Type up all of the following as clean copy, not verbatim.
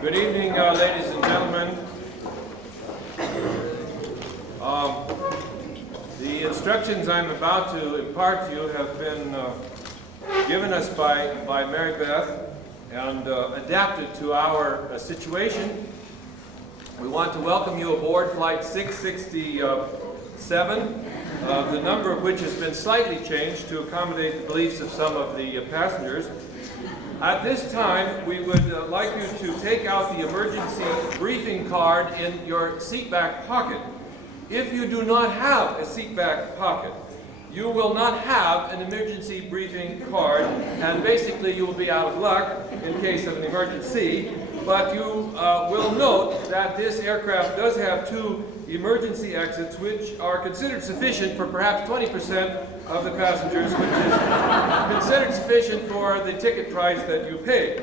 Good evening, ladies and gentlemen. The instructions I'm about to impart to you have been given us by Mary Beth and adapted to our situation. We want to welcome you aboard Flight 667, the number of which has been slightly changed to accommodate the beliefs of some of the passengers. At this time, we would like you to take out the emergency briefing card in your seat back pocket. If you do not have a seat back pocket, you will not have an emergency briefing card, and basically you will be out of luck in case of an emergency. But you will note that this aircraft does have two emergency exits, which are considered sufficient for perhaps 20% of the passengers, which is considered sufficient for the ticket price that you pay.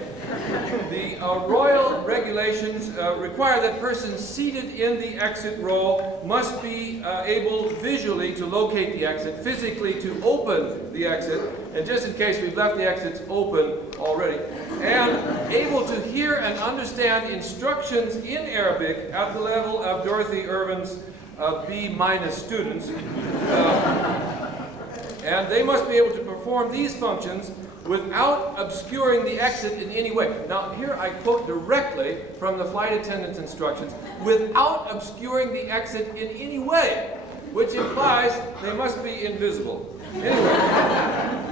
The royal regulations require that persons seated in the exit row must be able visually to locate the exit, physically to open the exit, and just in case we've left the exits open already, and able to hear and understand instructions in Arabic at the level of Dorothy Irvin's B- students. And they must be able to perform these functions without obscuring the exit in any way. Now, here I quote directly from the flight attendant's instructions, without obscuring the exit in any way, which implies they must be invisible. Anyway,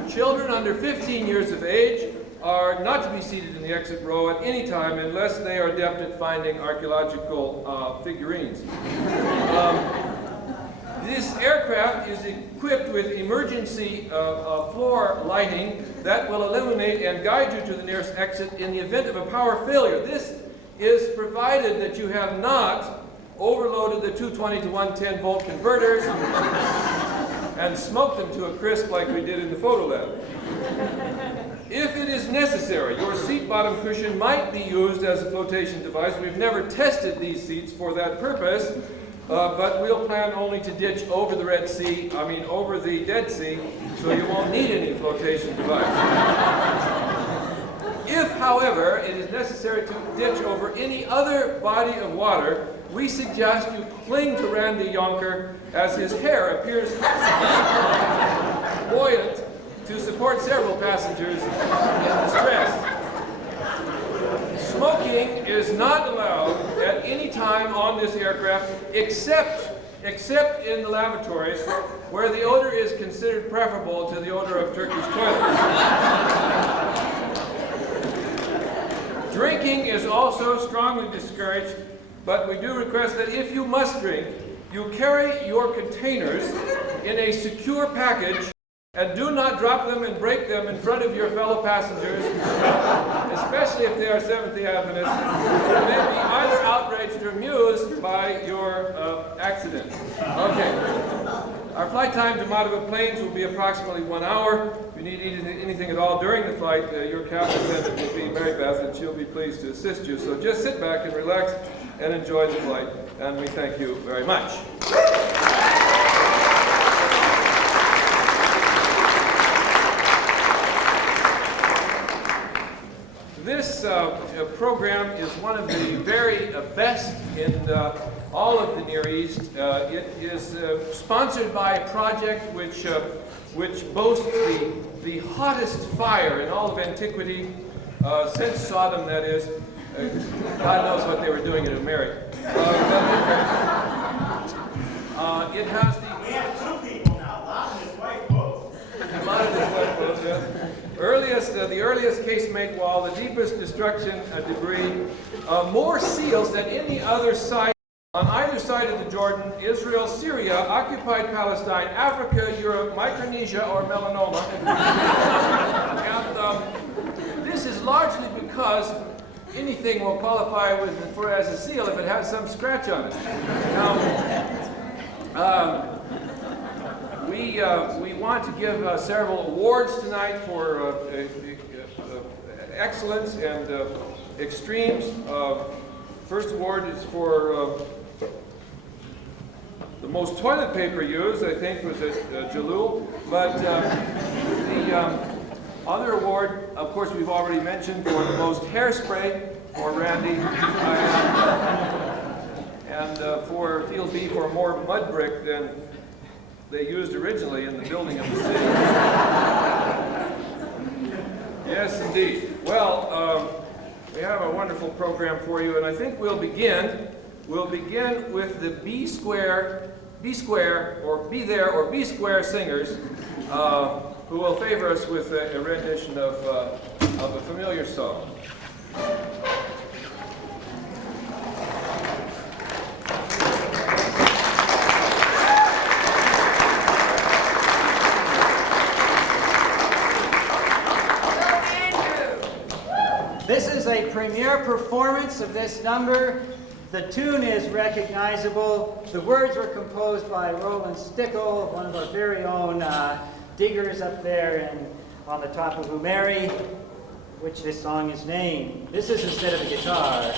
children under 15 years of age are not to be seated in the exit row at any time unless they are adept at finding archaeological figurines. This aircraft is equipped with emergency floor lighting that will illuminate and guide you to the nearest exit in the event of a power failure. This is provided that you have not overloaded the 220 to 110 volt converters and smoked them to a crisp like we did in the photo lab. If it is necessary, your seat bottom cushion might be used as a flotation device. We've never tested these seats for that purpose. But we'll plan only to ditch over the over the Dead Sea, so you won't need any flotation device. If, however, it is necessary to ditch over any other body of water, we suggest you cling to Randy Yonker as his hair appears buoyant to support several passengers in distress. Smoking is not allowed at any time on this aircraft except in the lavatories where the odor is considered preferable to the odor of Turkish toilets. Drinking is also strongly discouraged, but we do request that if you must drink, you carry your containers in a secure package and do not drop them and break them in front of your fellow passengers, especially if they are Seventh-day Adventists, who may be either outraged or amused by your accident. Okay. Our flight time to Madaba planes will be approximately 1 hour. If you need anything at all during the flight, your cabin attendant will be Mary Beth, and she'll be pleased to assist you. So just sit back and relax and enjoy the flight, and we thank you very much. This program is one of the very best in all of the Near East. It is sponsored by a project which boasts the hottest fire in all of antiquity, since Sodom, that is. God knows what they were doing in America. It has the... We have two people now, Lot and his wife both. Lot and his wife both, yeah. The earliest casemate wall, the deepest destruction debris, more seals than any other site on either side of the Jordan, Israel, Syria, occupied Palestine, Africa, Europe, Micronesia, or melanoma. And this is largely because anything will qualify as a seal if it has some scratch on it. Now, we want to give several awards tonight for excellence and extremes. First award is for the most toilet paper used, I think, was at Jalul. But the other award of course, we've already mentioned, for the most hairspray for Randy. And for Field B, for more mud brick than they used originally in the building of the city. Yes, indeed. Well, we have a wonderful program for you, and I think we'll begin with the B square, or Be There, or B Square singers, who will favor us with a rendition of a familiar song. This is a premiere performance of this number. The tune is recognizable. The words were composed by Roland Stickle, one of our very own diggers up there on the top of Umeri, which this song is named. This is instead of a guitar.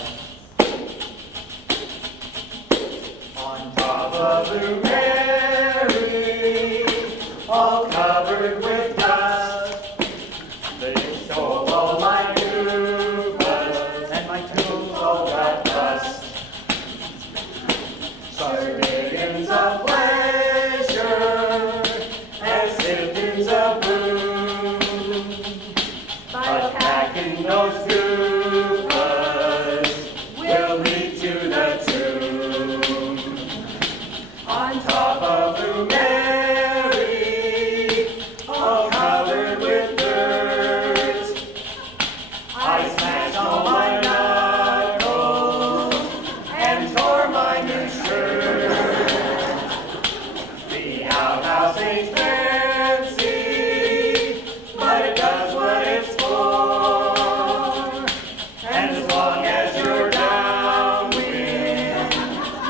On top of Umeri, all covered with dust, they stole all my tubas, and my tubes all got dust. Millions of pleasure and citizens of boom, but packing those tubas will lead to the tomb. On top of Umeri, all covered with dirt, I smashed all my knuckles and tore my new shirt. The outhouse ain't fancy, but it does what it's for. And as long as you're downwind,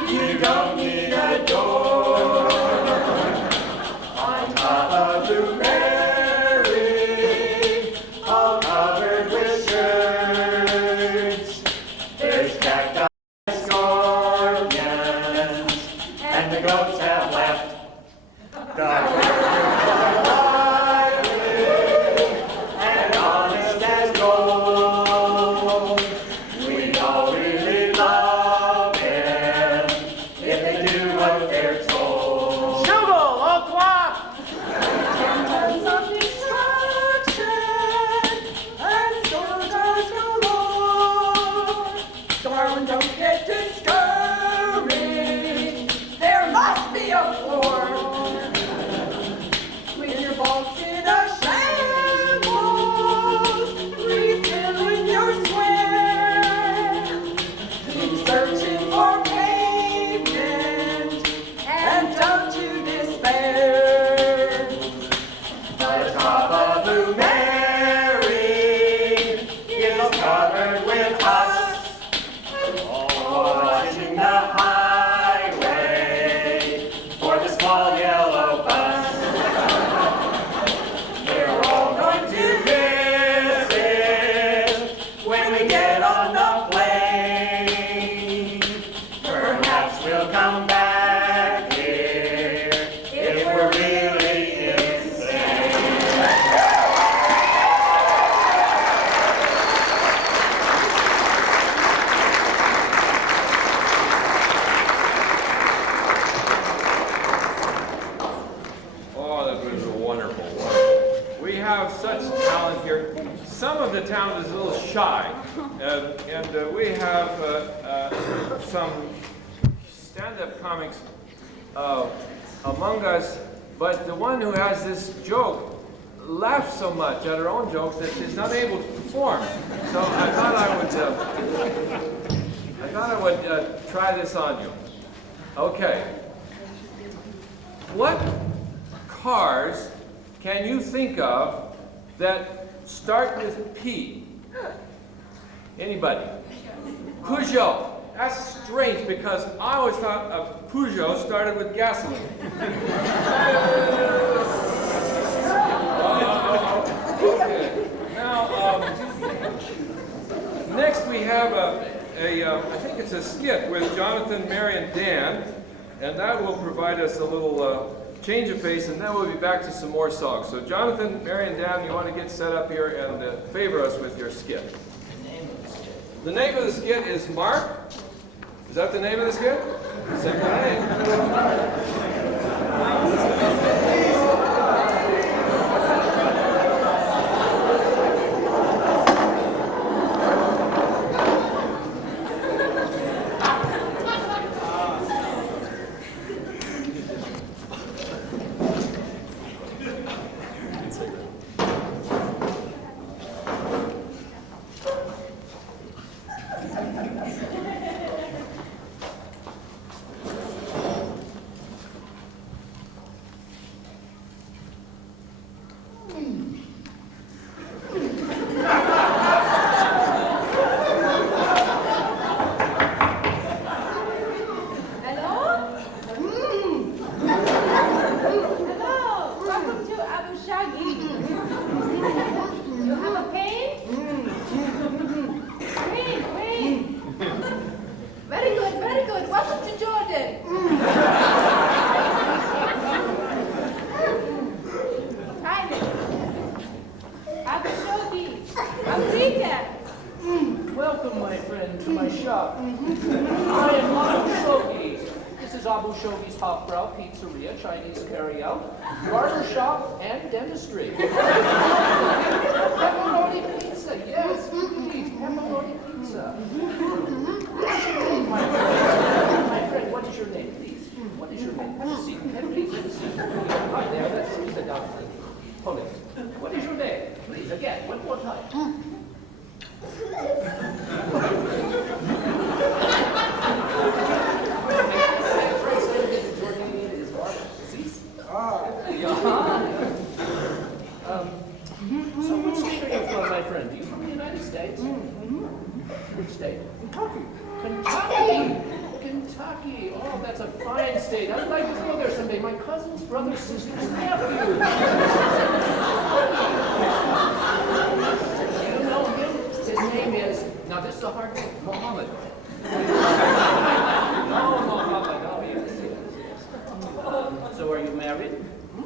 you don't need a door. On top of Umeri, all covered with shirts, there's cacti, scorpions, and the goats have left. The and honest as gold. We all really love them if they do what they're told. Shugle, au revoir! 10 tons of destruction and soldiers galore. Darling, don't get discouraged. There must be a war. With your bolts in a shambles, refilling your square, searching for pavement, and don't you despair. The top of Umeri is covered with husk, watching the highway for the small yellow bus. We're all going to miss it when we get on the plane. Perhaps we'll come back here if we're really insane. Oh, that was a wonderful one. We have such talent here. Some of the talent is a little shy, and we have some stand-up comics among us, but the one who has this joke laughs so much at her own jokes that she's not able to perform. So I thought I would try this on you. Okay. What cars can you think of that start with P? Anybody? Peugeot. That's strange because I always thought a Peugeot started with gasoline. Okay. Now, next we have I think it's a skit with Jonathan, Mary, and Dan, and that will provide us a little change of pace, and then we'll be back to some more songs. So Jonathan, Mary, and Dan, you want to get set up here and favor us with your skit. The name of the skit is Mark. Is that the name of the skit? Second name. Welcome, my friend, to my shop. I am Abu Shogi. This is Abu Shogi's Hofbrau Pizzeria, Chinese carryout, barber shop, and dentistry. Pepperoni pizza, yes, please, pepperoni pizza. My friend, what is your name, please? What is your name? Have a seat. Please, have a seat. Hi there, let's sit down. Hold it. What is your name? Please, again, one more time. So what state are you from, my friend? Are you from the United States? Which state? Kentucky. Kentucky! Kentucky! Oh, that's a fine state. I'd like to go there someday. My cousins, brothers, sisters, nephews. You know him? His name is, now this is a hard name, Muhammad. Oh, Muhammad. Oh, yes, yes, yes. So are you married? Oh.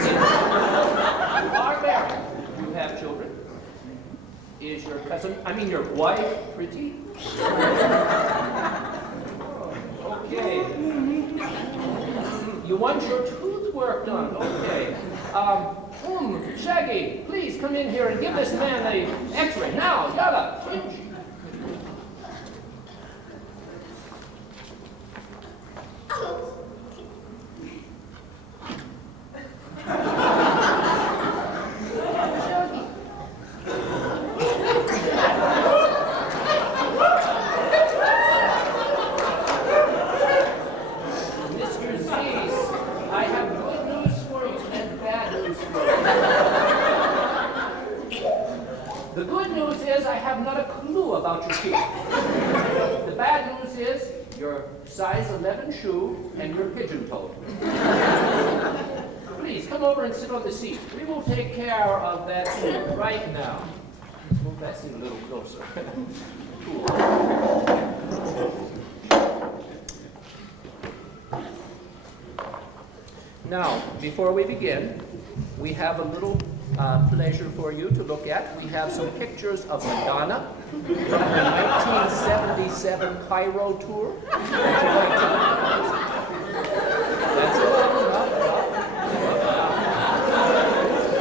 You are married. You have children. Is your cousin, your wife, pretty? Okay. You want your tooth work done? Okay. Shaggy, please come in here and give this man a x-ray. Now, yalla. The good news is I have not a clue about your teeth. The bad news is your size 11 shoe and your pigeon-toed. Please come over and sit on the seat. We will take care of that right now. Let's move that seat a little closer. Cool. Now, before we begin, we have a little pleasure for you to look at. We have some pictures of Madonna from her 1977 Cairo tour. That's it.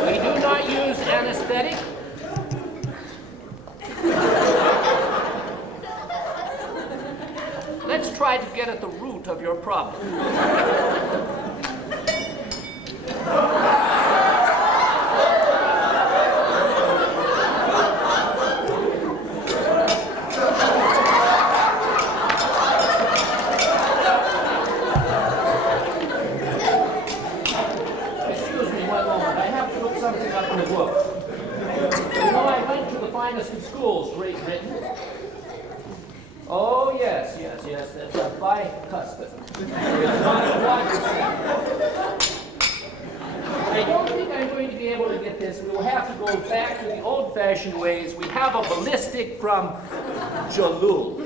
We do not use anesthetic. Let's try to get at the root of your problem. Schools, Great Britain. Oh, yes, that's a bicuspid. It's not a quadricep. I don't think I'm going to be able to get this. We will have to go back to the old-fashioned ways. We have a ballistic from Jalul.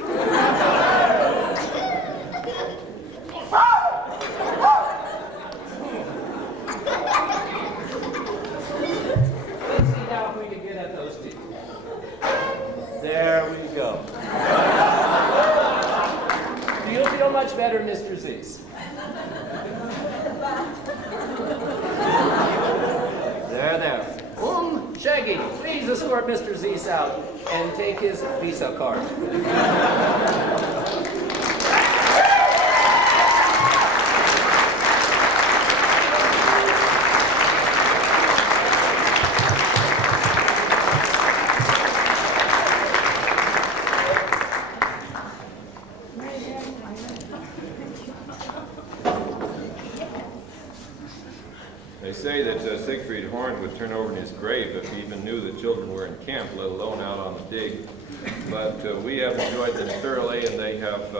There we go. Do you feel much better, Mr. Zeese? There. Shaggy, please escort Mr. Zeese out and take his Visa card. They say that Siegfried Horn would turn over in his grave if he even knew that children were in camp, let alone out on the dig. But we have enjoyed them thoroughly, and they have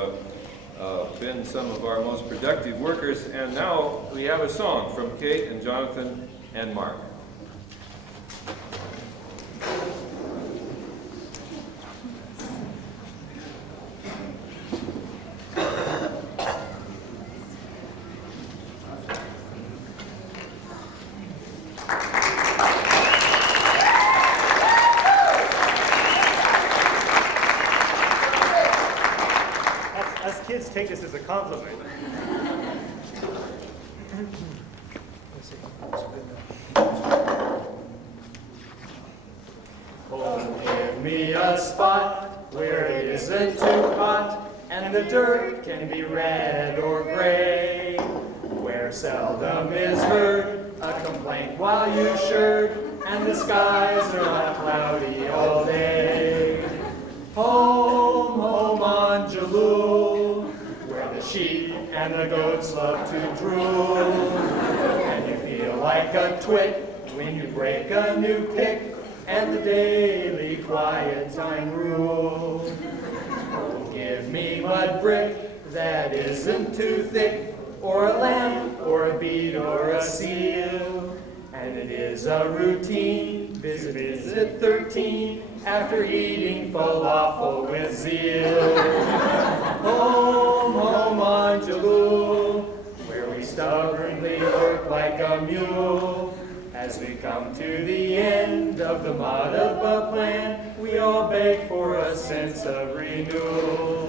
been some of our most productive workers. And now we have a song from Kate and Jonathan and Mark. Us kids take this as a compliment. Oh, give me a spot where it isn't too hot, and the dirt can be red or gray, where seldom is heard a complaint while you shirt, and the skies are not cloudy all day. Home, home on Jalul, where the sheep and the goats love to drool, and you feel like a twit when you break a new pick, and the daily quiet time rule. Oh, give me mud brick that isn't too thick, or a lamp, or a bead, or a seal. And it is a routine, visit 13, after eating falafel with zeal. Home, home on Jalul, where we stubbornly work like a mule. As we come to the end of the Madaba plan, we all beg for a sense of renewal.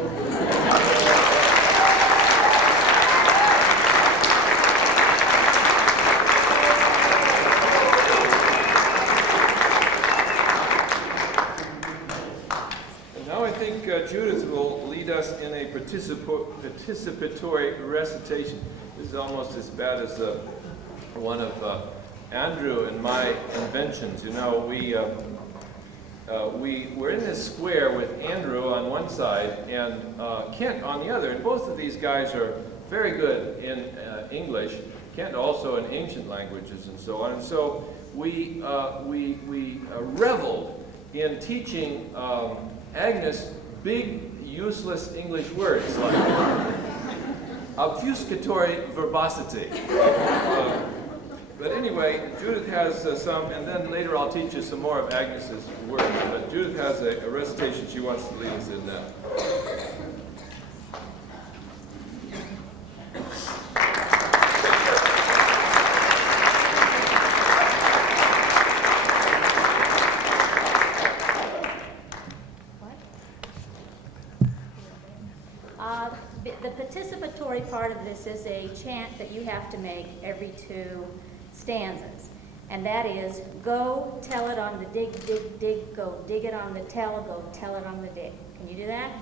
Now I think Judith will lead us in a participatory recitation. This is almost as bad as one of Andrew and my inventions. You know, we were in this square with Andrew on one side and Kent on the other, and both of these guys are very good in English. Kent also in ancient languages and so on. And so we reveled in teaching Agnes big, useless English words like obfuscatory verbosity. But anyway, Judith has some, and then later I'll teach you some more of Agnes's words. But Judith has a recitation she wants to lead us in now. The participatory part of this is a chant that you have to make every 2 stanzas. And that is, go tell it on the dig, dig, dig, go dig it on the tell, go tell it on the dig. Can you do that?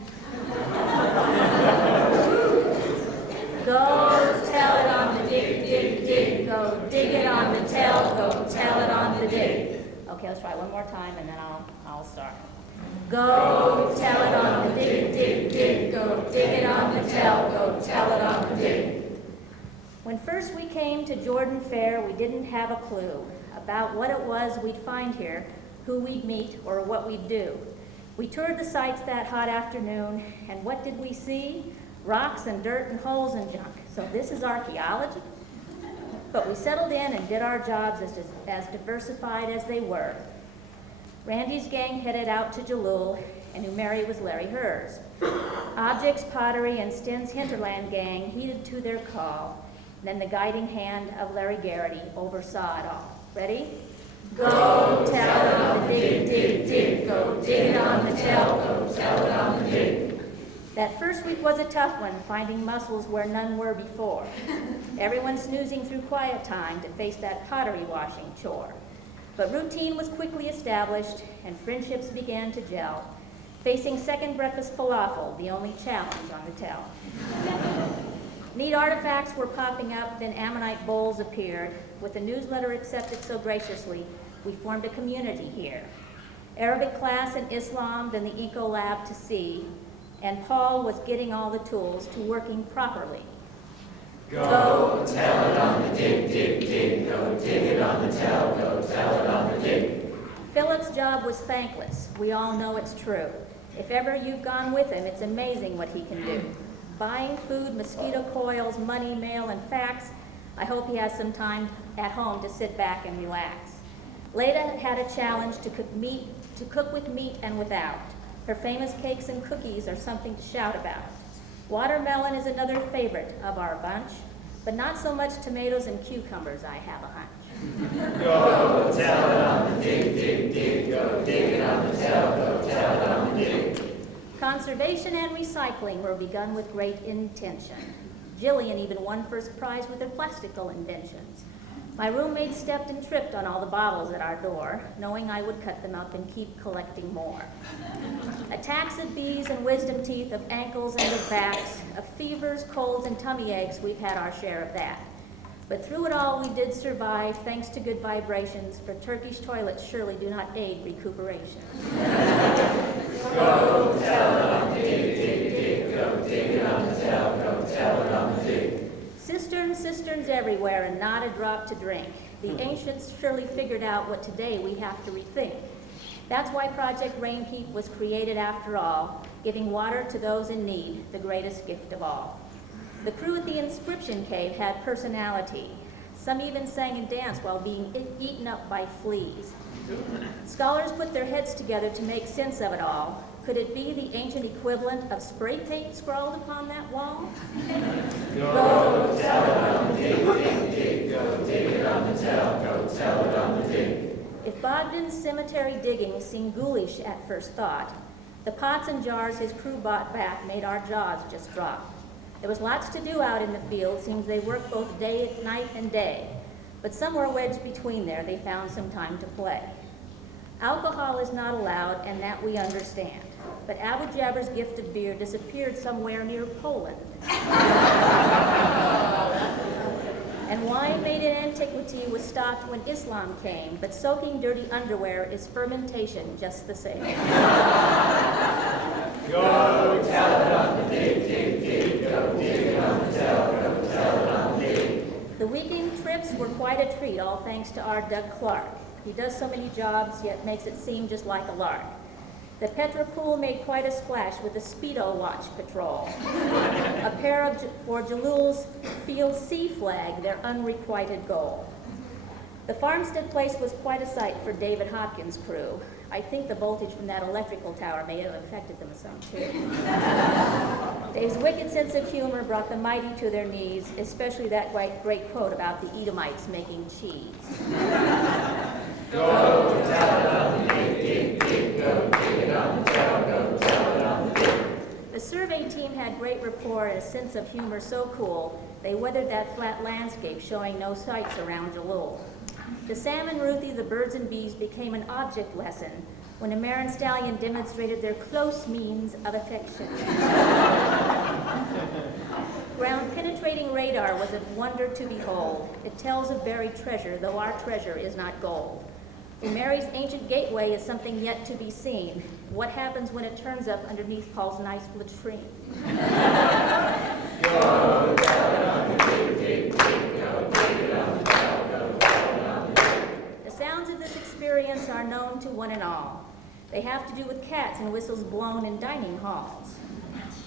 Go tell it on the dig, dig, dig, go dig it on the tell, go tell it on the dig. Okay, let's try it one more time and then I'll start. Go tell it on the dig, dig, dig, go dig it on the tell, go tell it on the dig. When first we came to Jordan Fair, we didn't have a clue about what it was we'd find here, who we'd meet, or what we'd do. We toured the sites that hot afternoon, and what did we see? Rocks and dirt and holes and junk. So this is archaeology? But we settled in and did our jobs as diversified as they were. Randy's gang headed out to Jalul, and knew Mary was Larry hers. Objects, Pottery, and Stin's Hinterland gang heeded to their call. Then the guiding hand of Larry Garrity oversaw it all. Ready? Go tell it on the dig, dig, dig. Go dig it on the tell. Go tell it on the dig. That first week was a tough one, finding muscles where none were before. Everyone snoozing through quiet time to face that pottery washing chore. But routine was quickly established, and friendships began to gel, facing second breakfast falafel, the only challenge on the tell. Neat artifacts were popping up, then Ammonite bowls appeared. With the newsletter accepted so graciously, we formed a community here. Arabic class and Islam, then the Eco Lab to see, and Paul was getting all the tools to working properly. Go tell it on the dig, dig, dig. Go dig it on the tell. Go tell it on the dig. Philip's job was thankless. We all know it's true. If ever you've gone with him, it's amazing what he can do. Buying food, mosquito coils, money, mail, and fax. I hope he has some time at home to sit back and relax. Leda had a challenge to cook with meat and without. Her famous cakes and cookies are something to shout about. Watermelon is another favorite of our bunch, but not so much tomatoes and cucumbers, I have a hunch. Go tell it on the dig, dig, dig. Go dig it on the tell. Go tell it on the dig. Conservation and recycling were begun with great intention. Jillian even won first prize with her plastical inventions. My roommate stepped and tripped on all the bottles at our door, knowing I would cut them up and keep collecting more. Attacks of bees and wisdom teeth, of ankles and of backs, of fevers, colds, and tummy aches, we've had our share of that. But through it all, we did survive, thanks to good vibrations, for Turkish toilets surely do not aid recuperation. Go tell it on the dig, dig, dig. Go dig it on the tell. Go tell it on the dig. Cisterns everywhere, and not a drop to drink. The ancients surely figured out what today we have to rethink. That's why Project Rainkeep was created after all, giving water to those in need, the greatest gift of all. The crew at the inscription cave had personality. Some even sang and danced while being eaten up by fleas. Scholars put their heads together to make sense of it all. Could it be the ancient equivalent of spray paint scrawled upon that wall? Go tell it on the dig, dig, dig. Go dig it on the tell. Go tell it on the dig. If Bogdan's cemetery digging seemed ghoulish at first thought, the pots and jars his crew bought back made our jaws just drop. There was lots to do out in the field. Seems they worked both day, night, and day. But somewhere wedged between there, they found some time to play. Alcohol is not allowed, and that we understand. But Abu Jaber's gift of beer disappeared somewhere near Poland. And wine made in antiquity was stopped when Islam came, but soaking dirty underwear is fermentation just the same. Go tell it on the dig, dig, dig. Go dig it on the tell. Go tell it on the dig. The weekend trips were quite a treat, all thanks to our Doug Clark. He does so many jobs, yet makes it seem just like a lark. The Petra Pool made quite a splash with the Speedo Watch Patrol. A pair of for Jalul's Field C flag, their unrequited goal. The Farmstead place was quite a sight for David Hopkins' crew. I think the voltage from that electrical tower may have affected them some too. Dave's wicked sense of humor brought the mighty to their knees, especially that great quote about the Edomites making cheese. Go tell it on the dig, dig, dig. Go dig it on the tell. Go tell it on the dig. The survey team had great rapport and a sense of humor so cool, they weathered that flat landscape showing no sights around Jalul. To Sam and Ruthie, the birds and bees became an object lesson when a mare and stallion demonstrated their close means of affection. Ground-penetrating radar was a wonder to behold. It tells of buried treasure, though our treasure is not gold. In Mary's ancient gateway is something yet to be seen. What happens when it turns up underneath Paul's nice latrine? Go tell it on the dig, dig, dig. Go dig it on the tell. Go tell it on the dig. The sounds of this experience are known to one and all. They have to do with cats and whistles blown in dining halls.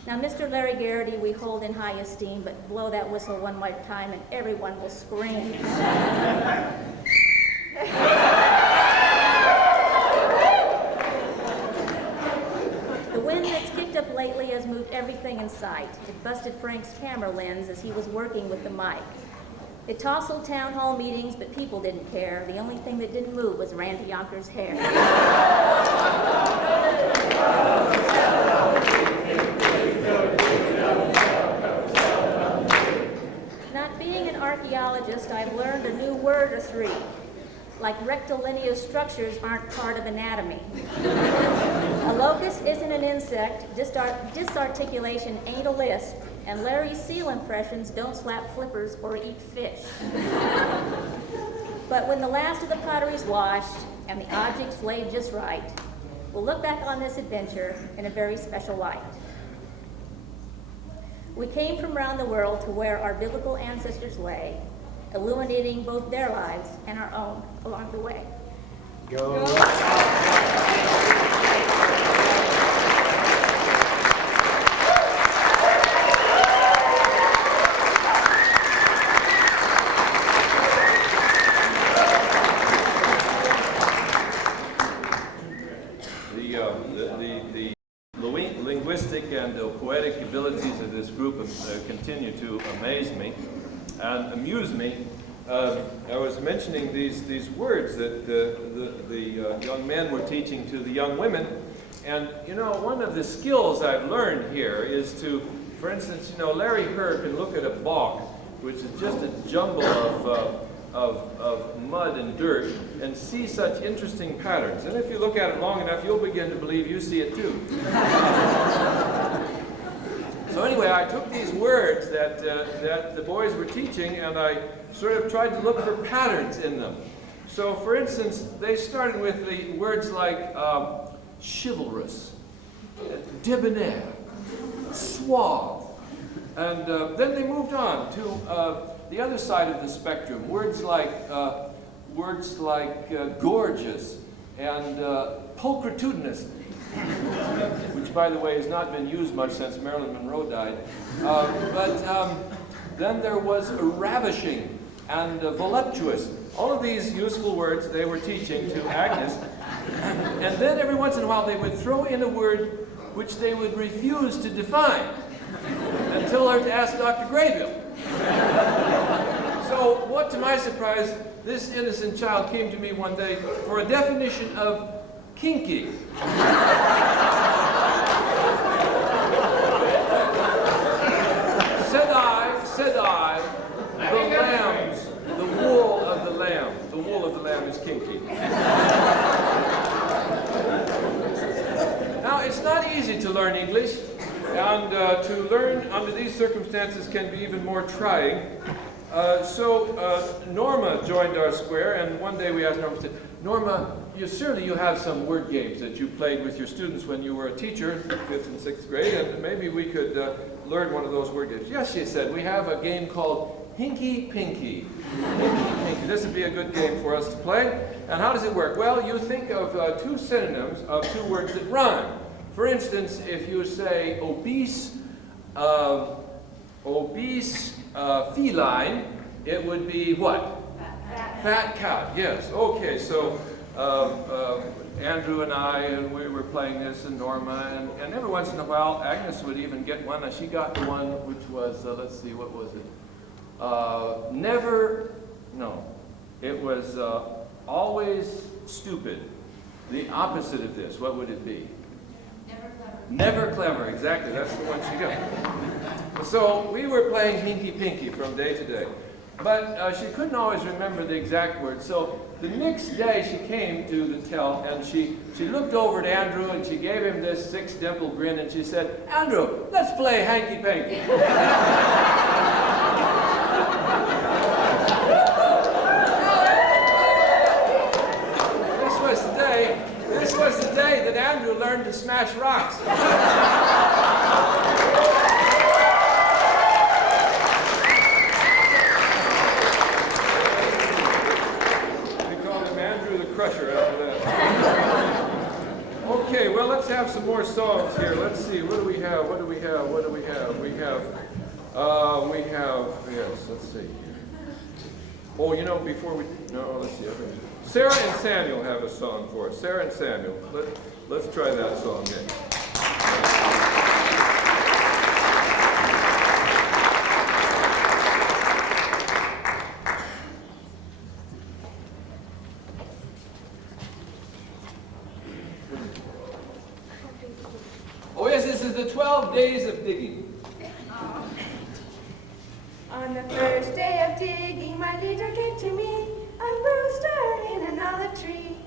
Now, Mr. Larry Garrity we hold in high esteem, but blow that whistle one more time and everyone will scream. The wind that's kicked up lately has moved everything in sight. It busted Frank's camera lens as he was working with the mic. It tousled town hall meetings, but people didn't care. The only thing that didn't move was Randy Younker's hair. Not being an archaeologist, I've learned a new word or three. Like rectilinear structures aren't part of anatomy. A locust isn't an insect, disarticulation ain't a lisp, and Larry's seal impressions don't slap flippers or eat fish. But when the last of the pottery's washed and the objects laid just right, we'll look back on this adventure in a very special light. We came from around the world to where our biblical ancestors lay, illuminating both their lives and our own along the way. Go. The linguistic and poetic abilities of this group continue to amaze me and amuse me. I was mentioning these words that the young men were teaching to the young women, and you know, one of the skills I've learned here is to, for instance, you know, Larry Herr can look at a bog, which is just a jumble of mud and dirt, and see such interesting patterns. And if you look at it long enough, you'll begin to believe you see it too. So anyway, I took these words that the boys were teaching, and I sort of tried to look for patterns in them. So for instance, they started with the words like chivalrous, debonair, suave, and then they moved on to the other side of the spectrum, words like gorgeous and pulchritudinous, which, by the way, has not been used much since Marilyn Monroe died. Then there was ravishing and voluptuous. All of these useful words they were teaching to Agnes. And then every once in a while they would throw in a word which they would refuse to define until I to ask Dr. Graybill. So, what to my surprise, this innocent child came to me one day for a definition of kinky. Said I, the lambs, the wool of the lamb is kinky. Now, it's not easy to learn English, and to learn under these circumstances can be even more trying. So Norma joined our square, and one day we asked Norma, said, Norma, surely you have some word games that you played with your students when you were a teacher, 5th and 6th grade, and maybe we could learn one of those word games. Yes, she said, we have a game called Hinky Pinky. Hinky Pinky. This would be a good game for us to play. And how does it work? Well, you think of two synonyms of two words that rhyme. For instance, if you say obese, feline, it would be what? Fat cat, yes. Okay, so Andrew and I, and we were playing this, and Norma, and every once in a while, Agnes would even get one, and she got the one which was, let's see, what was it? It was always stupid. The opposite of this, what would it be? Never clever, exactly, that's the one she got. So we were playing Hinky Pinky from day to day. But she couldn't always remember the exact words. So the next day she came to the tell, and she looked over at Andrew and she gave him this six-dimple grin, and she said, Andrew, let's play Hanky Panky. This was the day that Andrew learned to smash rocks. Crusher after that. Okay, well, let's have some more songs here. Let's see, what do we have? Yes, let's see. Oh, you know, let's see. Sarah and Samuel have a song for us. Sarah and Samuel. Let's try that song again. Oh yes, this is the 12 days of digging. On the first day of digging, my leader gave to me a rooster in an olive tree.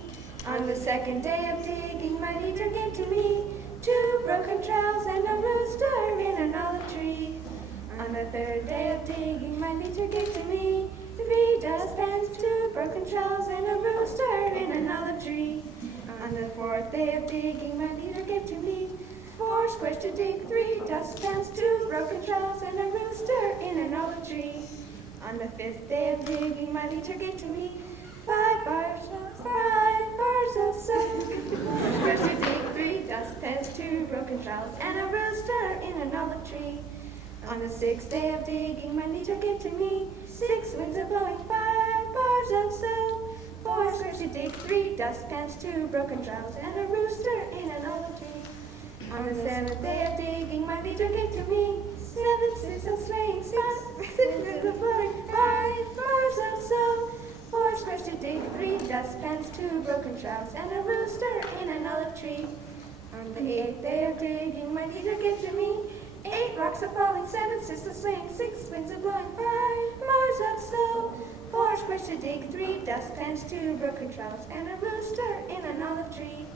On the second day of digging, my leader gave to me 2 broken trowels and a rooster in an olive tree. On the third day of digging, my leader gave to me 3 dustpans, 2 broken trowels, and a rooster in an olive tree. On the fourth day of digging, my leader gave to me 4 squares to dig, 3 dustpans, 2 broken trowels, and a rooster in an olive tree. On the fifth day of digging, my leader gave to me 5 bars of soap, 4 squares to dig, 3 dustpans, 2 broken trowels, and a rooster in an olive tree. On the sixth day of digging, my leader gave to me 6 winds of blowing, 5 bars of soap, 4 squares to dig, 3 dustpans, 2 broken trowels, and a rooster in an olive tree. On the seventh day of digging, my leader gave to me 7 sticks of swing, 6 winds of blowing, 5 bars of soap, 4 squares to dig, 3 dustpans, 2 broken trowels, and a rooster in an olive tree. On the eighth day of digging, my leader gave to me 8 rocks of falling, 7 sticks of swing, 6 winds of blowing, 5 bars of soap, 4 squares to dig, 3 dustpans, 2 broken trowels, and a rooster in an olive tree.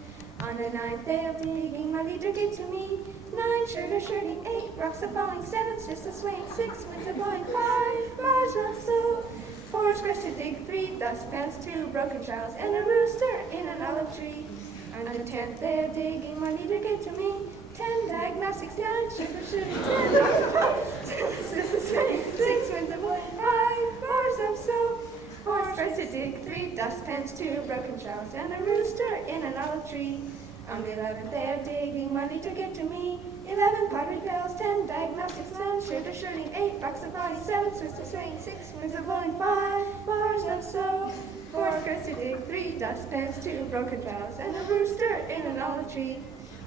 On the ninth day of digging, my leader gave to me 9 shirting, 8 rocks of falling, 7 sticks of swing, 6 winds of blowing, 5 bars of soap, 4 squares to dig, 3 dustpans, 2 broken trowels, and a rooster in an olive tree. On the 10th day of digging, my leader gave to me 10 diagnostics, 9 shooting, 10 rocks of falling, 7 sticks of swing, 6 winds of blowing, 5 bars of soap, 4 squares to dig, 3 dustpans, 2 broken trowels, and a rooster in an olive tree. On the 11th day of digging, my leader gave to me 11 pottery pails, 10 diagnostics, 10 shooting, 8 rocks of falling, 7 sticks of swing, 6 winds of blowing, 5 bars of soap, 4 squares to dig, 3 dustpans, 2 broken trowels, and a rooster in an olive tree.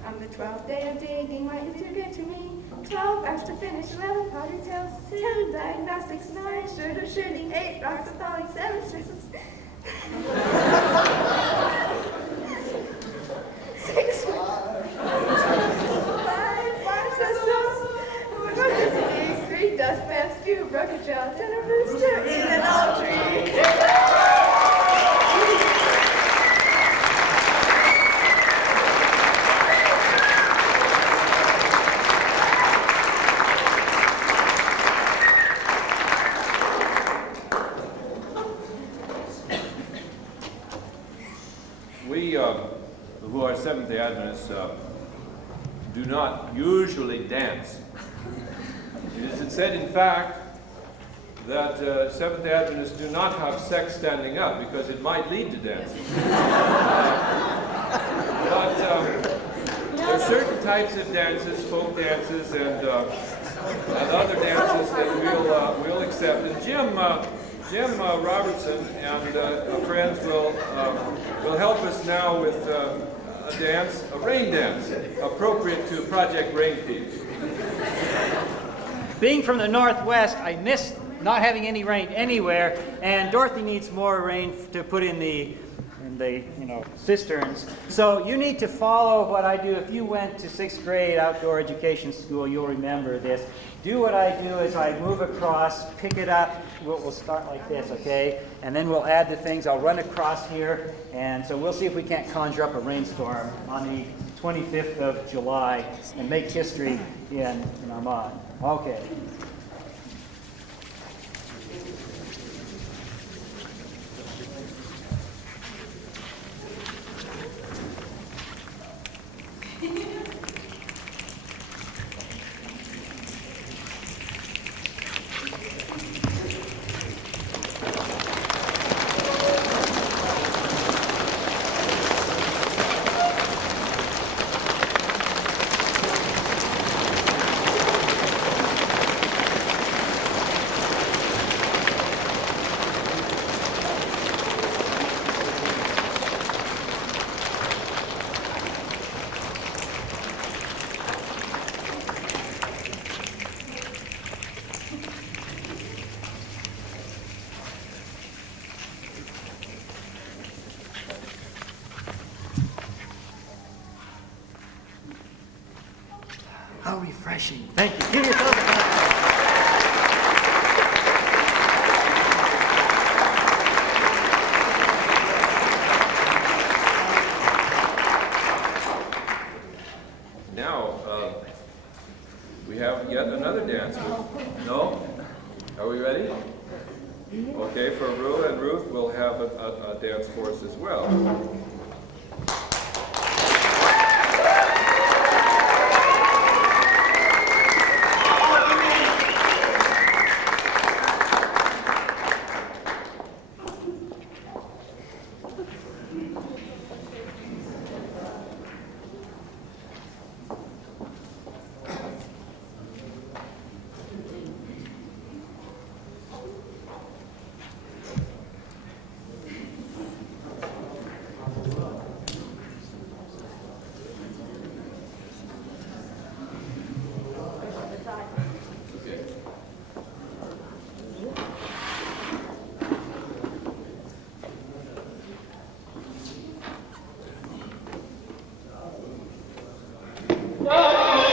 On the 12th day of digging, my leader gave to me 12 hours to finish, 11 pottery tails, 10 diagnostics, 9 shooting, 8 rocks of falling, 7 sticks of 6 5 bars of soap, 4 squares to dig, 3 dustpans, 2 broken trowels, and a rooster in an olive tree. We, who are Seventh-day Adventists, do not usually dance. It is said, in fact, that Seventh-day Adventists do not have sex standing up because it might lead to dancing. But there are certain types of dances, folk dances, and other dances that we'll accept. And Jim Robertson and friends will help us now with a dance, a rain dance, appropriate to Project Rain Peak. Being from the Northwest, I miss not having any rain anywhere, and Dorothy needs more rain to put in the cisterns. So you need to follow what I do. If you went to 6th grade outdoor education school, you'll remember this. Do what I do is I move across, pick it up. We'll start like this, okay? And then we'll add the things. I'll run across here, and so we'll see if we can't conjure up a rainstorm on the 25th of July and make history in Armand. Okay. How refreshing. Thank you. Give yourself a hand. Now, we have yet another dance. No? Are we ready? Okay, for Rue and Ruth, we'll have a dance for us as well. Oh!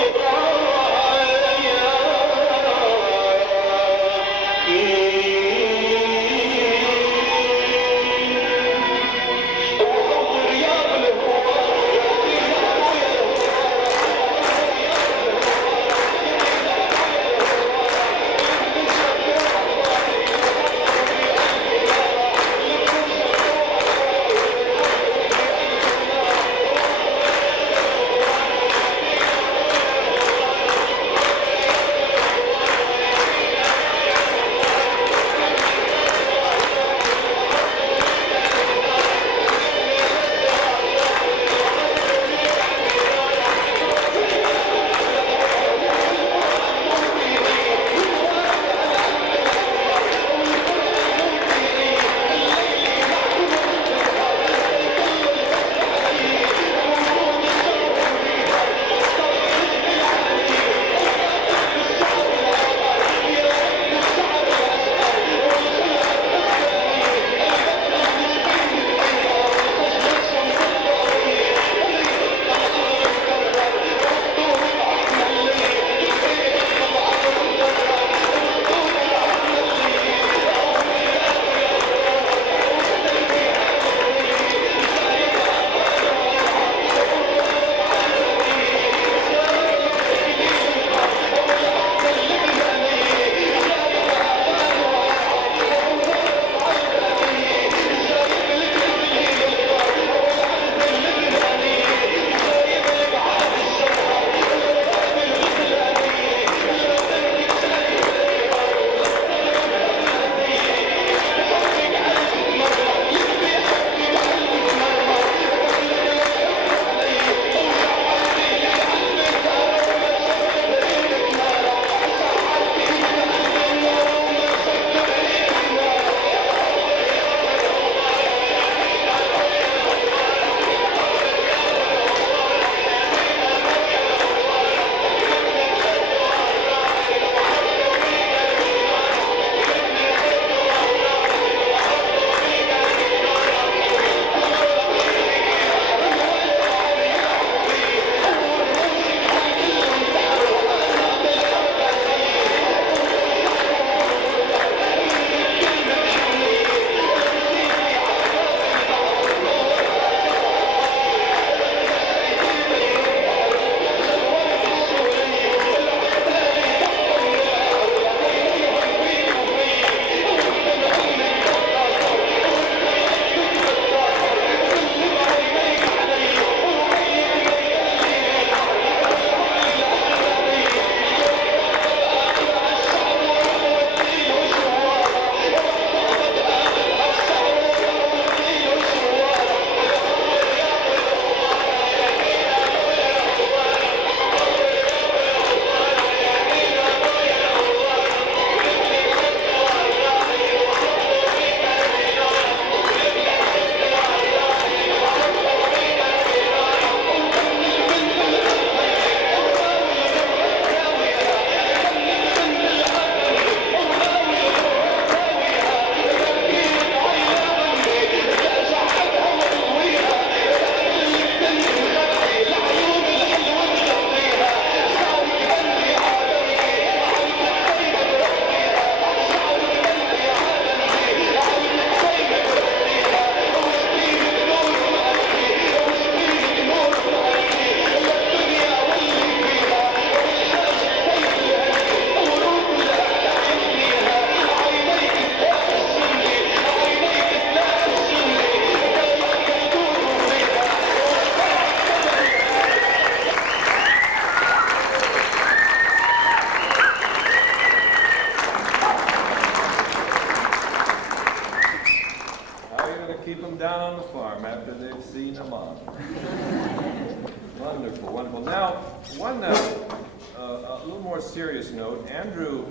Now, one a little more serious note. Andrew,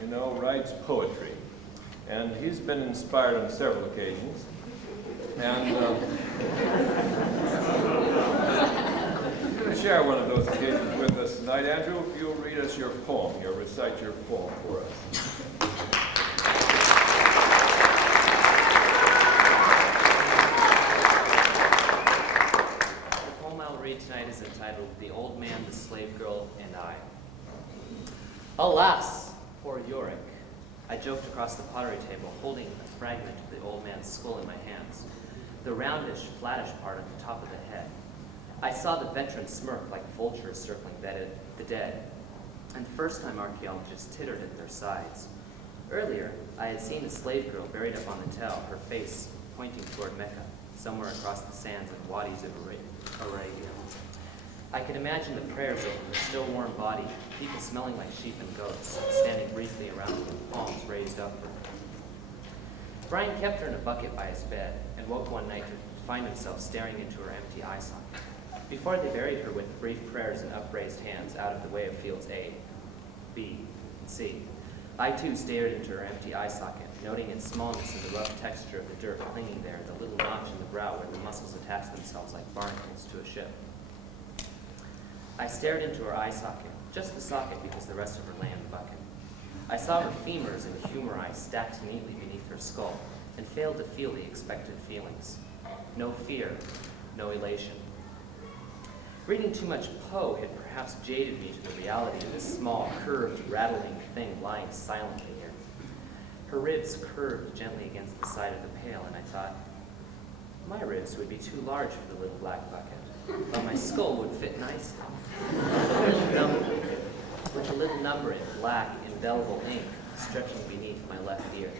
you know, writes poetry, and he's been inspired on several occasions. And I'm going to share one of those occasions with us tonight. Andrew, if you'll read us your poem, you'll recite your poem for us. Tonight is entitled The Old Man, the Slave Girl, and I. Alas, poor Yorick. I joked across the pottery table, holding a fragment of the old man's skull in my hands, the roundish, flattish part at the top of the head. I saw the veteran smirk like vultures circling the dead, and first-time archaeologists tittered at their sides. Earlier, I had seen a slave girl buried up on the tell, her face pointing toward Mecca, somewhere across the sands and wadis of Arabia. I could imagine the prayers over her still warm body, people smelling like sheep and goats, standing briefly around with palms raised upward. Brian kept her in a bucket by his bed and woke one night to find himself staring into her empty eye socket. Before they buried her with brief prayers and upraised hands out of the way of fields A, B, and C, I too stared into her empty eye socket, noting its smallness and the rough texture of the dirt clinging there, the little notch in the brow where the muscles attached themselves like barnacles to a ship. I stared into her eye socket, just the socket because the rest of her lay in the bucket. I saw her femurs and humeri stacked neatly beneath her skull, and failed to feel the expected feelings. No fear, no elation. Reading too much Poe had perhaps jaded me to the reality of this small, curved, rattling thing lying silently here. Her ribs curved gently against the side of the pail, and I thought, my ribs would be too large for the little black bucket, but my skull would fit nicely. With a little number in black, indelible ink stretching beneath my left ear.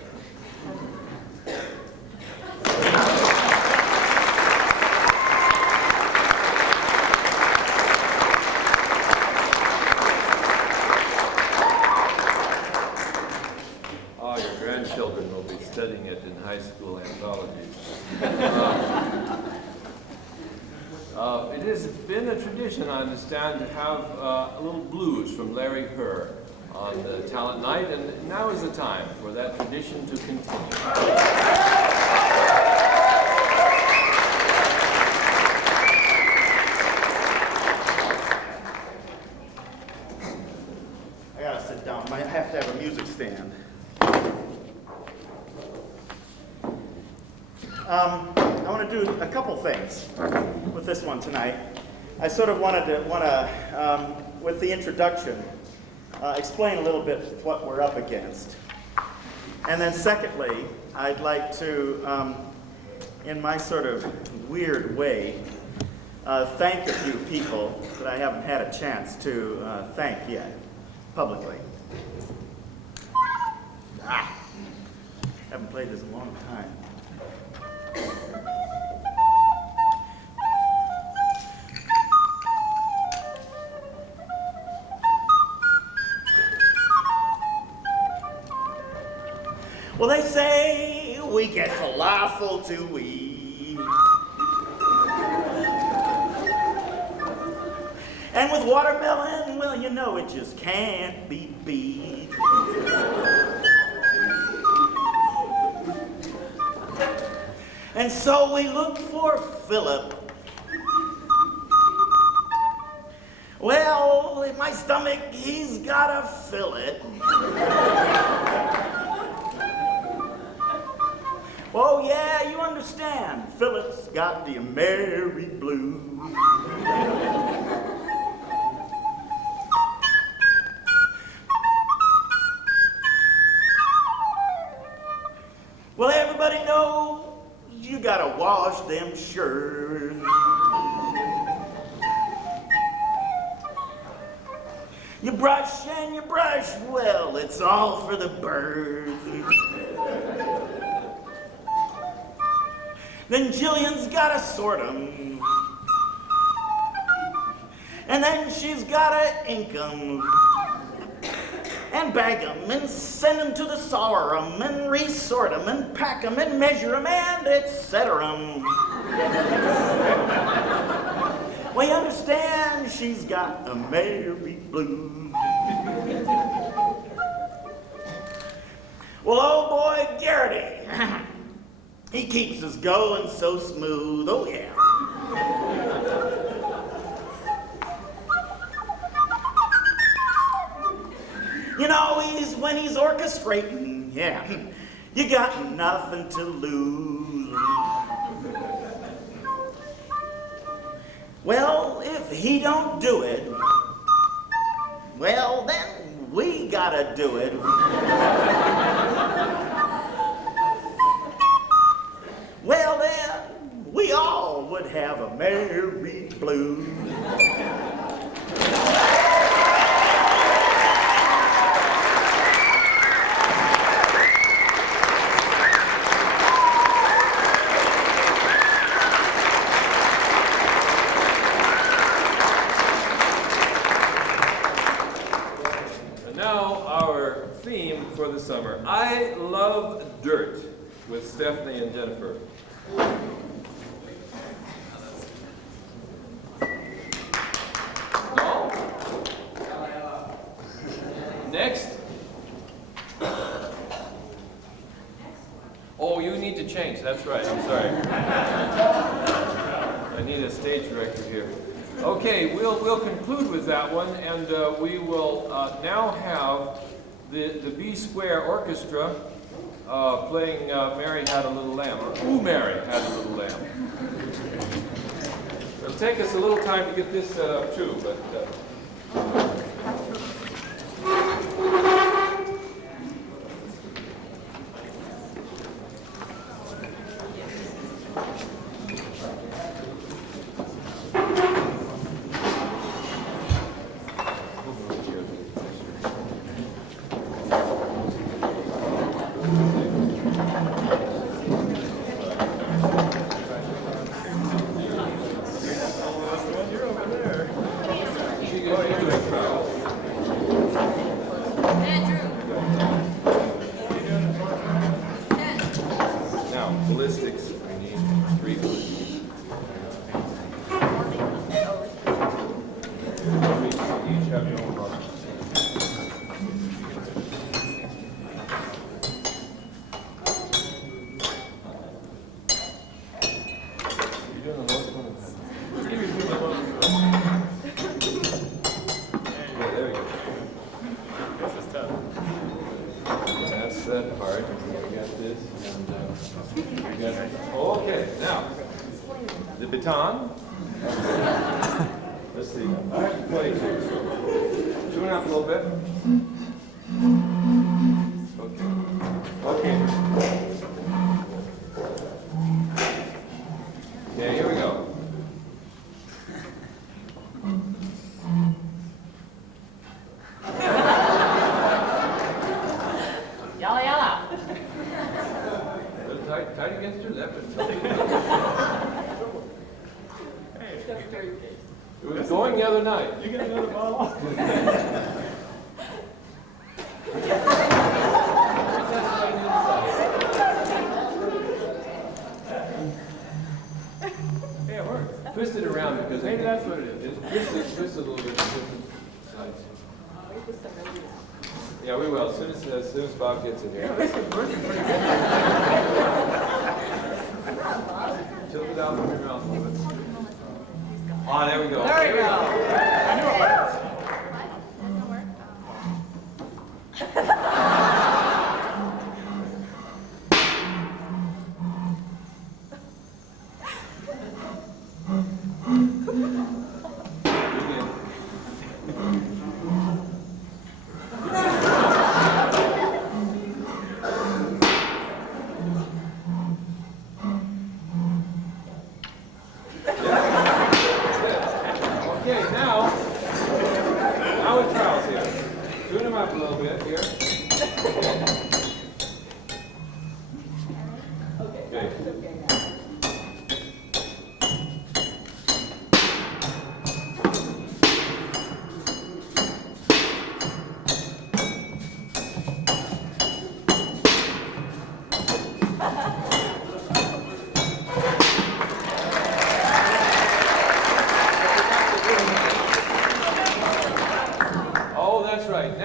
Oh, your grandchildren will be studying it in high school anthologies. It has been a tradition, I understand, to have a little blues from Larry Herr on the Talent Night, and now is the time for that tradition to continue. I gotta sit down. I have to have a music stand. I want to do a couple things with this one tonight. I sort of want to, with the introduction, explain a little bit what we're up against. And then secondly, I'd like to, in my sort of weird way, thank a few people that I haven't had a chance to thank yet, publicly. Haven't played this in a long time. Well, they say we get falafel to eat. And with watermelon, well, you know it just can't be beat. And so we look for Philip. Well, in my stomach, he's gotta fill it. Oh yeah, you understand. Philip's got the Mary blues. Well, everybody knows you gotta wash them shirts. You brush and you brush, well, it's all for the birds. Then Jillian's gotta sort 'em. And then she's gotta ink 'em. And bag 'em and send 'em to the sorrum and resort 'em and pack 'em and measure 'em and etc. Well, you understand, she's got a Mary blues. Well, old boy Garrity, he keeps us going so smooth. Oh, yeah. You know, when he's orchestrating, yeah, you got nothing to lose. Well, if he don't do it, well, then we gotta do it. Well, then we all would have a merry blues. For the summer. I love dirt with Stephanie and Jennifer. No? Next? Oh, you need to change. That's right. I'm sorry. I need a stage director here. Okay, we'll conclude with that one, and we will now have the B Square Orchestra playing Mary Had a Little Lamb, or Ooh, Mary Had a Little Lamb. It'll take us a little time to get this set up too, but okay, now, the baton. Let's see. I have to play tune up a little bit. Okay. Yeah, here we go. Yalla yalla. A little tight against your lip. It was going the other night. You get another bottle? Yeah, it works. Twist it around because maybe that's what it is. Twist it a little bit to different sides. Yeah, we will. As soon as Bob gets in here. This is working pretty good. Tilt it out from your mouth a little bit. Oh, there we go. There we go. I knew it worked.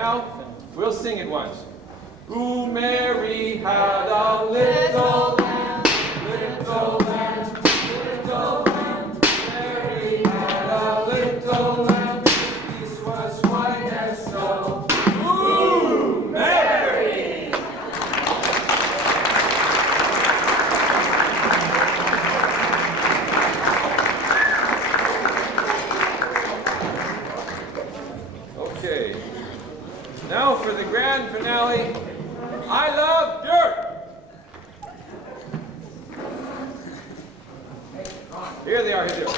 Now, we'll sing it once. Ooh, Mary had a little lamb, little lamb, little lamb. Mary had a little lamb, this was white as snow. Ooh, Mary! Okay, now for the grand finale, I love dirt. Here they are, here they are.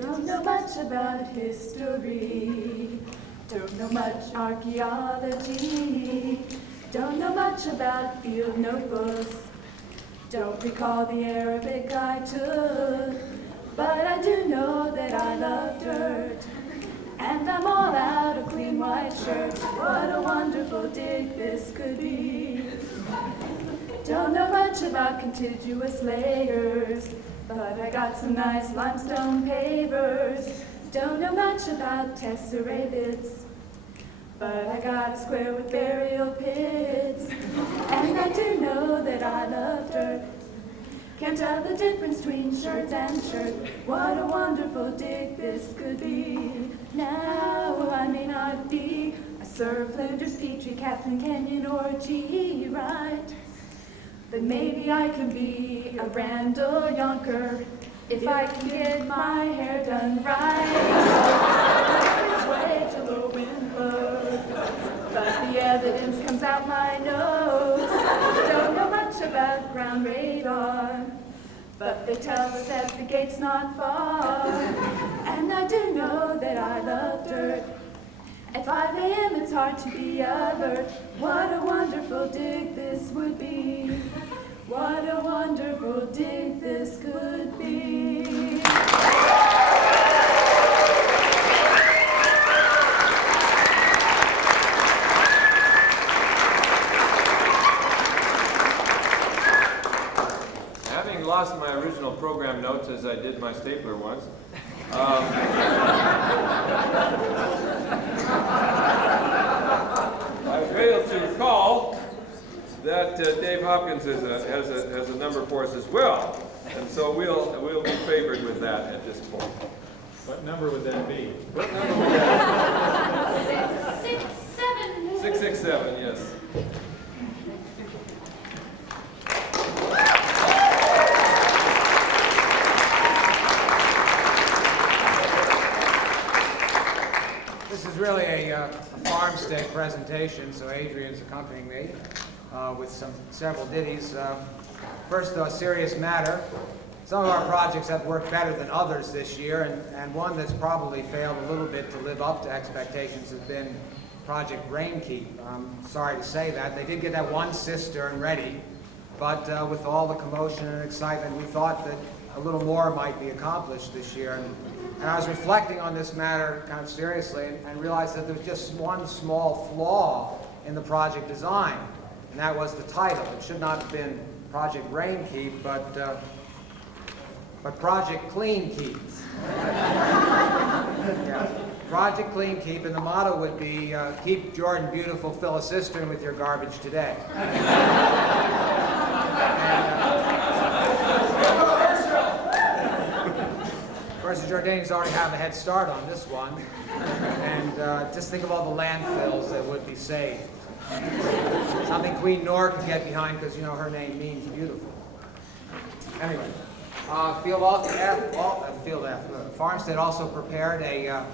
Don't know much about history. Don't know much archaeology. Don't know much about field notebooks. Don't recall the Arabic I took. But I do know that I love dirt. And I'm all out of clean white shirt. What a wonderful dig this could be. Don't know much about contiguous layers, but I got some nice limestone pavers. Don't know much about tesserae bits, but I got a square with burial pits. And I do know that I love dirt. Can't tell the difference between shirt and shirt. What a wonderful dig this could be. Now I may not be a Sir Flinders Petrie, Kathleen Kenyon, or G. Wright, but maybe I can be a Randall Yonker if I can get my hair done right. Way till the wind blows, but the evidence comes out my nose. Don't know much about ground radar, but they tell us that the gate's not far. And I do know that I love dirt. At 5 a.m. it's hard to be alert. What a wonderful dig this would be. What a wonderful dig this could be. Having lost my original program notes as I did my stapler once, I failed to recall that Dave Hopkins has a number for us as well, and so we'll be favored with that at this point. What number would that be? What number would that 667. be? 667, yes. This is really a farmstead presentation, so Adrian's accompanying me with several ditties. First, a serious matter. Some of our projects have worked better than others this year, and one that's probably failed a little bit to live up to expectations has been Project Rainkeep. I'm sorry to say that. They did get that one cistern ready, but with all the commotion and excitement, we thought that a little more might be accomplished this year. And I was reflecting on this matter kind of seriously and realized that there was just one small flaw in the project design, and that was the title. It should not have been Project Rainkeep, but Project Clean Keep. Yeah. Project Clean Keep, and the motto would be, keep Jordan beautiful, fill a cistern with your garbage today. Of course, the Jourdains already have a head start on this one, and just think of all the landfills that would be saved. Something Queen Nora could get behind because, you know, her name means beautiful. Anyway, Farmstead also prepared a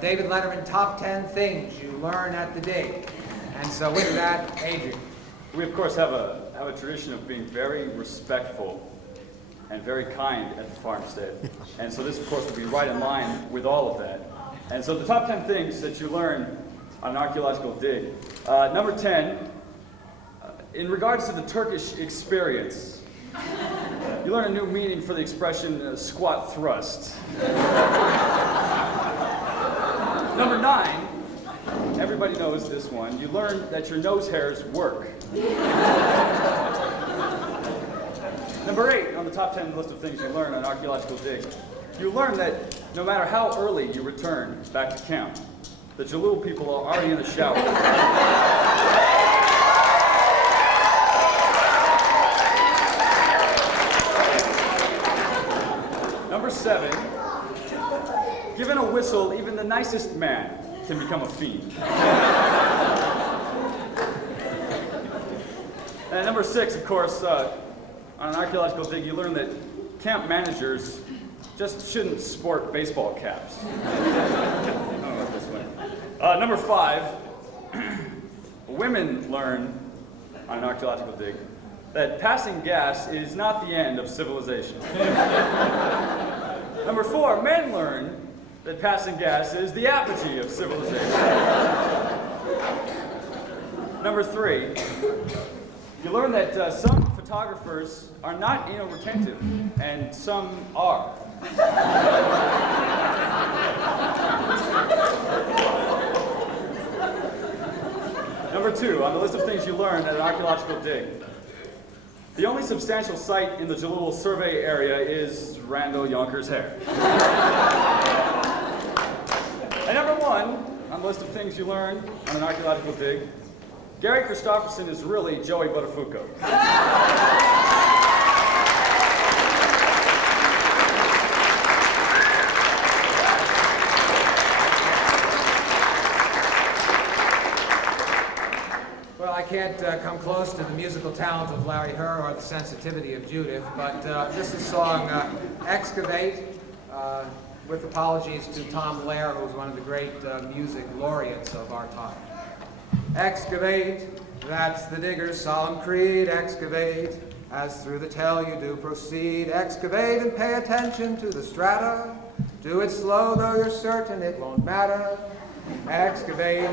David Letterman Top 10 Things You Learn at the Dig. And so with that, Adrian. We, of course, have a tradition of being very respectful and very kind at the farmstead. And so this, of course, will be right in line with all of that. And so the top 10 things that you learn on an archaeological dig. Number 10, in regards to the Turkish experience, you learn a new meaning for the expression squat thrust. Number 9, everybody knows this one. You learn that your nose hairs work. Number 8 on the top 10 list of things you learn on archaeological dig. You learn that no matter how early you return back to camp, the Jalul people are already in the shower. Number 7, given a whistle, even the nicest man can become a fiend. And number 6, of course, on an archaeological dig, you learn that camp managers just shouldn't sport baseball caps. I don't know about this one. Number 5, women learn on an archaeological dig that passing gas is not the end of civilization. Number 4, men learn that passing gas is the apogee of civilization. Number 3, you learn that some photographers are not anal retentive, and some are. Number 2, on the list of things you learn at an archaeological dig. The only substantial site in the Jalul survey area is Randall Yonker's hair. And number 1, on the list of things you learn on an archaeological dig, Gary Christopherson is really Joey Buttafuoco. Well, I can't come close to the musical talent of Larry Herr or the sensitivity of Judith, but this is song Excavate, with apologies to Tom Lehrer, who's one of the great music laureates of our time. Excavate, that's the digger's solemn creed. Excavate, as through the tell you do proceed. Excavate and pay attention to the strata. Do it slow, though you're certain it won't matter. Excavate,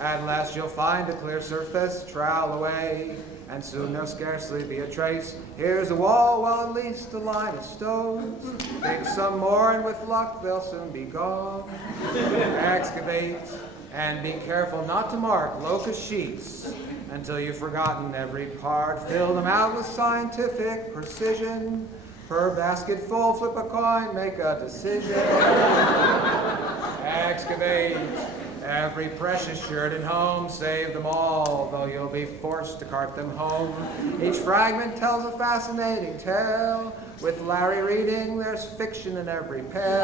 at last you'll find a clear surface. Trowel away, and soon there'll scarcely be a trace. Here's a wall, well, at least a line of stones. Dig some more, and with luck they'll soon be gone. Excavate, and be careful not to mark locust sheets until you've forgotten every part. Fill them out with scientific precision. Per basket full, flip a coin, make a decision. Excavate every precious shirt and home. Save them all, though you'll be forced to cart them home. Each fragment tells a fascinating tale. With Larry reading, there's fiction in every pair.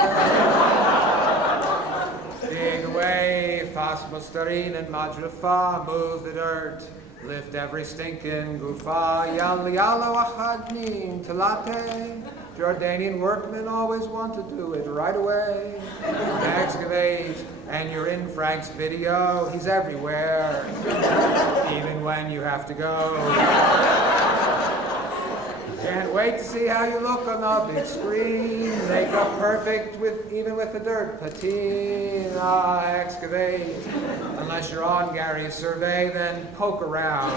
Dig away, fas mustarin and majrafa, move the dirt, lift every stinking gufa, yalla yalla wahadnin talate. Jordanian workmen always want to do it right away. Excavate, and you're in Frank's video, he's everywhere, even when you have to go. Can't wait to see how you look on the big screen. Makeup perfect, even with the dirt patina. Excavate. Unless you're on Gary's survey, then poke around.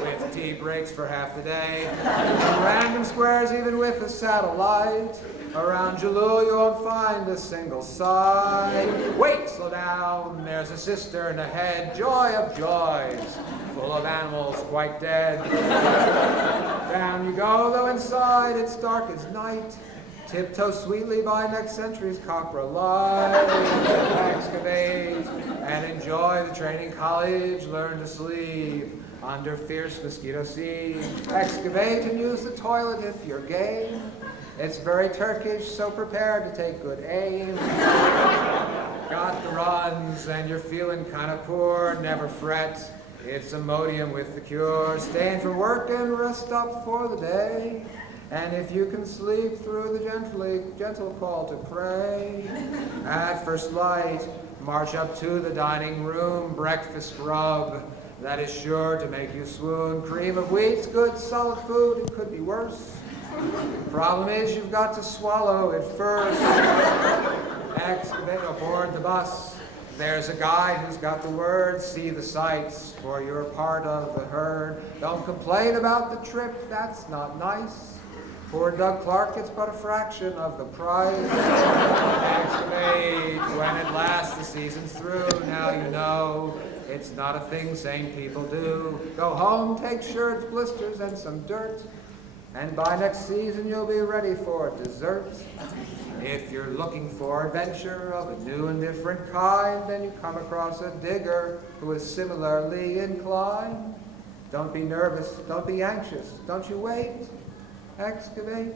With tea breaks for half the day. In random squares, even with a satellite. Around Jalul, you won't find a single site. Wait, slow down. There's a cistern ahead. Joy of joys. Full of animals quite dead. Down you go, though inside it's dark as night. Tiptoe sweetly by next century's copper light. Excavate and enjoy the training college. Learn to sleep under fierce mosquito siege. Excavate and use the toilet if you're game. It's very Turkish, so prepare to take good aim. Got the runs and you're feeling kind of poor. Never fret. It's Imodium with the cure. Staying from work and rest up for the day. And if you can sleep through the gentle call to pray. At first light, march up to the dining room. Breakfast grub, that is sure to make you swoon. Cream of wheat's good, solid food, it could be worse. Problem is you've got to swallow it first. Excavate aboard the bus. There's a guide who's got the word. See the sights, for you're part of the herd. Don't complain about the trip, that's not nice. Poor Doug Clark gets but a fraction of the prize. Excavate when at last the season's through. Now you know it's not a thing sane people do. Go home, take shirts, blisters, and some dirt. And by next season you'll be ready for dessert. If you're looking for adventure of a new and different kind, then you come across a digger who is similarly inclined. Don't be nervous, don't be anxious, don't you wait, excavate.